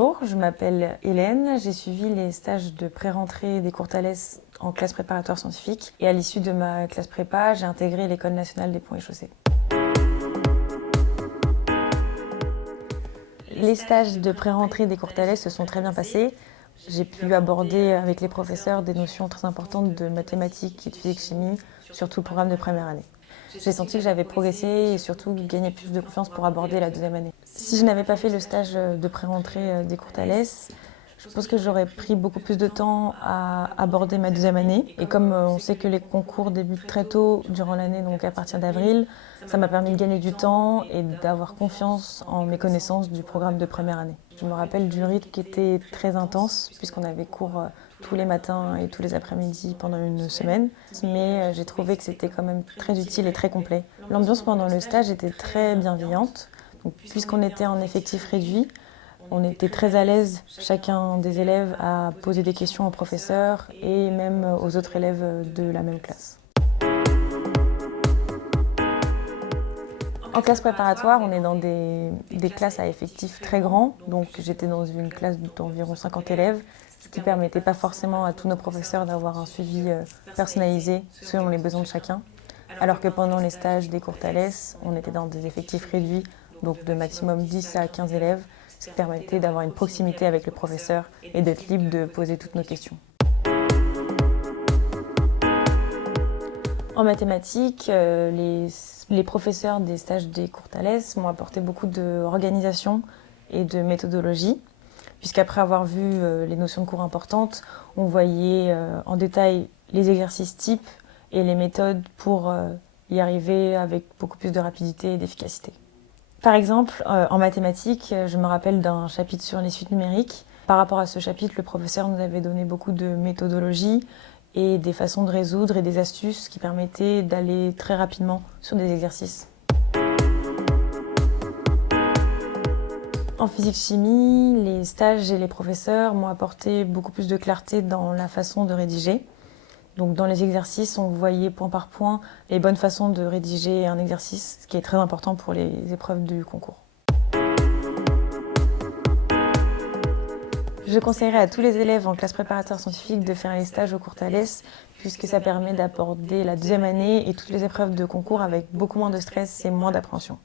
Bonjour, je m'appelle Hélène, j'ai suivi les stages de pré-rentrée des cours Thalès en classe préparatoire scientifique et à l'issue de ma classe prépa, j'ai intégré l'École nationale des ponts et chaussées. Les stages de pré-rentrée des cours Thalès se sont très bien passés. J'ai pu aborder avec les professeurs des notions très importantes de mathématiques et de physique-chimie, surtout le programme de première année. J'ai senti que j'avais progressé et surtout gagné plus de confiance pour aborder la deuxième année. Si je n'avais pas fait le stage de pré-rentrée des cours Thalès, je pense que j'aurais pris beaucoup plus de temps à aborder ma deuxième année. Et comme on sait que les concours débutent très tôt durant l'année, donc à partir d'avril, ça m'a permis de gagner du temps et d'avoir confiance en mes connaissances du programme de première année. Je me rappelle du rythme qui était très intense, puisqu'on avait cours tous les matins et tous les après-midi pendant une semaine. Mais j'ai trouvé que c'était quand même très utile et très complet. L'ambiance pendant le stage était très bienveillante. Donc, puisqu'on était en effectif réduit, on était très à l'aise, chacun des élèves, à poser des questions aux professeurs et même aux autres élèves de la même classe. En classe préparatoire, on est dans des classes à effectifs très grands. Donc j'étais dans une classe d'environ 50 élèves, ce qui ne permettait pas forcément à tous nos professeurs d'avoir un suivi personnalisé selon les besoins de chacun. Alors que pendant les stages des cours Thalès, on était dans des effectifs réduits, donc de maximum 10 à 15 élèves, ce qui permettait d'avoir une proximité avec le professeur et d'être libre de poser toutes nos questions. En mathématiques, les professeurs des stages des cours Thalès m'ont apporté beaucoup d'organisation et de méthodologie, puisqu'après avoir vu les notions de cours importantes, on voyait en détail les exercices types et les méthodes pour y arriver avec beaucoup plus de rapidité et d'efficacité. Par exemple, en mathématiques, je me rappelle d'un chapitre sur les suites numériques. Par rapport à ce chapitre, le professeur nous avait donné beaucoup de méthodologie et des façons de résoudre et des astuces qui permettaient d'aller très rapidement sur des exercices. En physique-chimie, les stages et les professeurs m'ont apporté beaucoup plus de clarté dans la façon de rédiger. Donc dans les exercices, on voyait point par point les bonnes façons de rédiger un exercice, ce qui est très important pour les épreuves du concours. Je conseillerais à tous les élèves en classe préparatoire scientifique de faire les stages au cours Thalès, puisque ça permet d'aborder la deuxième année et toutes les épreuves de concours avec beaucoup moins de stress et moins d'appréhension.